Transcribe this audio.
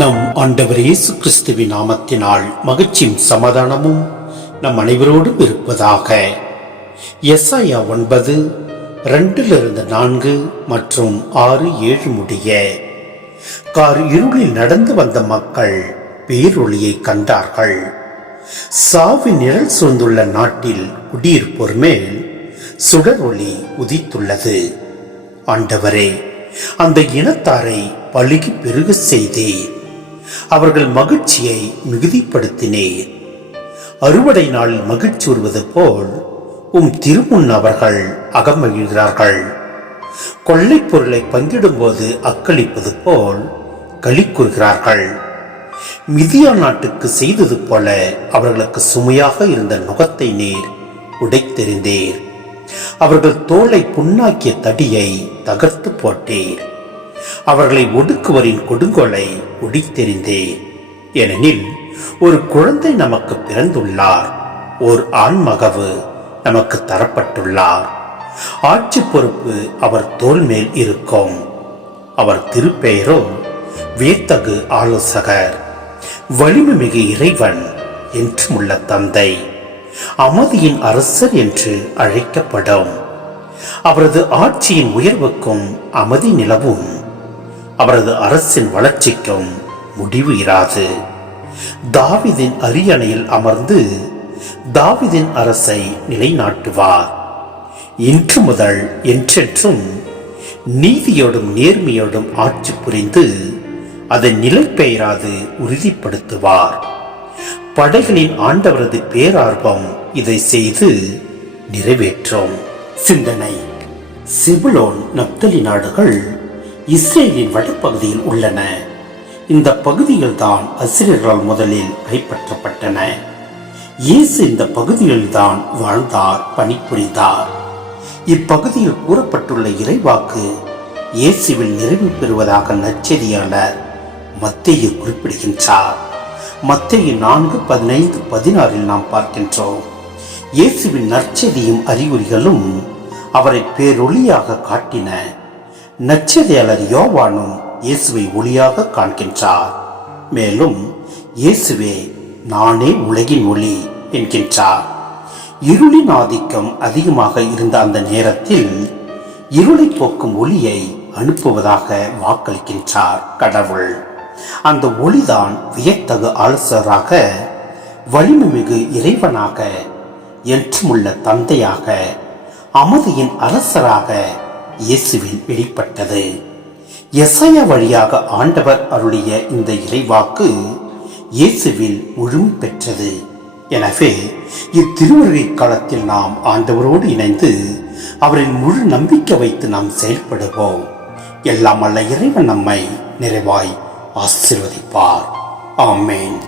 நம் ஆண்டவர் இயேசு கிறிஸ்துவின் நாமத்தினால் மகிழ்ச்சியும் சமாதானமும் நம் அனைவரோடும் இருப்பதாக. எசாயா 9:2-4 மற்றும் 6-7 முடிய. கார் இருளில் நடந்து வந்த மக்கள் பேரொளியை கண்டார்கள். சாவின் நிழல் சூழ்ந்துள்ள நாட்டில் குடியிருப்போர் மேல் சுடர் ஒளி உதித்துள்ளது. ஆண்டவரே, அந்த இனத்தாரை பலுகி பெருக செய்தீர். அவர்கள் மகிழ்ச்சியை மிகுதிப்படுத்தினீர். அறுவடை நாளில் மகிழ்ச்சி வருவது போல் திருமுன் அவர்கள் அகமகிழ்கிறார்கள். கொள்ளை பொருளை பங்கிடும் போது அக்களிப்பது போல் களி கூறுகிறார்கள். மிதியா நாட்டுக்கு செய்தது போல அவர்களுக்கு சுமையாக இருந்த நுகத்தை நீர் உடைத்தெறிந்தீர். அவர்கள் தோலை புண்ணாக்கிய தடியை தகர்த்து போட்டீர். அவர்களை ஒடுக்குவரின் கொடுங்கோலை ஒடித்தெறிந்தீர். ஏனெனில் ஒரு குழந்தை நமக்கு பிறந்துள்ளார், ஓர் ஆண்மகவு நமக்கு தரப்பட்டுள்ளார். ஆட்சி பொறுப்பு அவர் தோள் மேல் இருக்கும். அவர் திருப்பெயரோ வியத்தகு ஆலோசகர், வலிமை மிகு இறைவன் என்றும் உள்ள தந்தை, அமைதியின் அரசர் என்று அழைக்கப்படும். அவரது ஆட்சியின் உயர்வுக்கும் அமைதி நிலவும். அவரது அரசின் வளர்ச்சிக்கும் முடிவு இராது. தாவீதின் அரியணையில் அமர்ந்து தாவீதின் அரசை நிலைநாட்டுவார். இன்று முதல் என்றென்றும் நீதியோடும் நேர்மையோடும் ஆட்சி புரிந்து அதை நிலை பெயராது உறுதிப்படுத்துவார். படைகளின் ஆண்டவரது பேரார்வம் இதை செய்து நிறைவேற்றும். சிந்தனை: செபுலோன், நப்தலி நாடுகள் இஸ்ரேலின் வடப்பகுதியில் உள்ளன. இந்த பகுதிகள் தான் அசிரியர்களால் முதலில் கைப்பற்றப்பட்டன. இயேசு இந்த பகுதிகளில் தான் வாழ்ந்தார், பணிபுரிந்தார். இப்பகுதியில் கூறப்பட்டுள்ள இறைவாக்கு இயேசுவில் நிறைவு பெறுவதாக நற்செய்தியாளர் மத்தேயு குறிப்பிடுகின்றார். மத்தேயு 4:15-16 நாம் பார்க்கின்றோம். இயேசுவின் நற்செய்தியும் அறிகுறிகளும் அவரை பேரொளியாக காட்டின. நற்செய்தியாளர் யோவானும் இயேசுவை ஒளியாக காண்கின்றார். மேலும் இயேசுவே நானே உலகின் ஒளி என்கின்றார். இருளின் ஆதிக்கம் அதிகமாக இருந்த அந்த நேரத்தில் இருளை போக்கும் ஒளியை அனுப்புவதாக வாக்களிக்கின்றார் கடவுள். அந்த ஒளிதான் வியத்தகு ஆலோசகராக, வலிமை மிகு இறைவனாக, என்றுமுள்ள தந்தையாக, அமைதியின் அரசராக இயேசுவில் வெளிப்பட்டது. எசாயா வழியாக ஆண்டவர் அருளிய இந்த இறைவாக்கு இயேசுவில் முழுமை பெற்றது. எனவே இத்திருவருகை காலத்தில் நாம் ஆண்டவரோடு இணைந்து அவரின் முழு நம்பிக்கை வைத்து நாம் செயல்படுவோம். எல்லாம் அல்ல இறைவன் நம்மை நிறைவாய் ஆசீர்வதிப்பார். ஆமென்.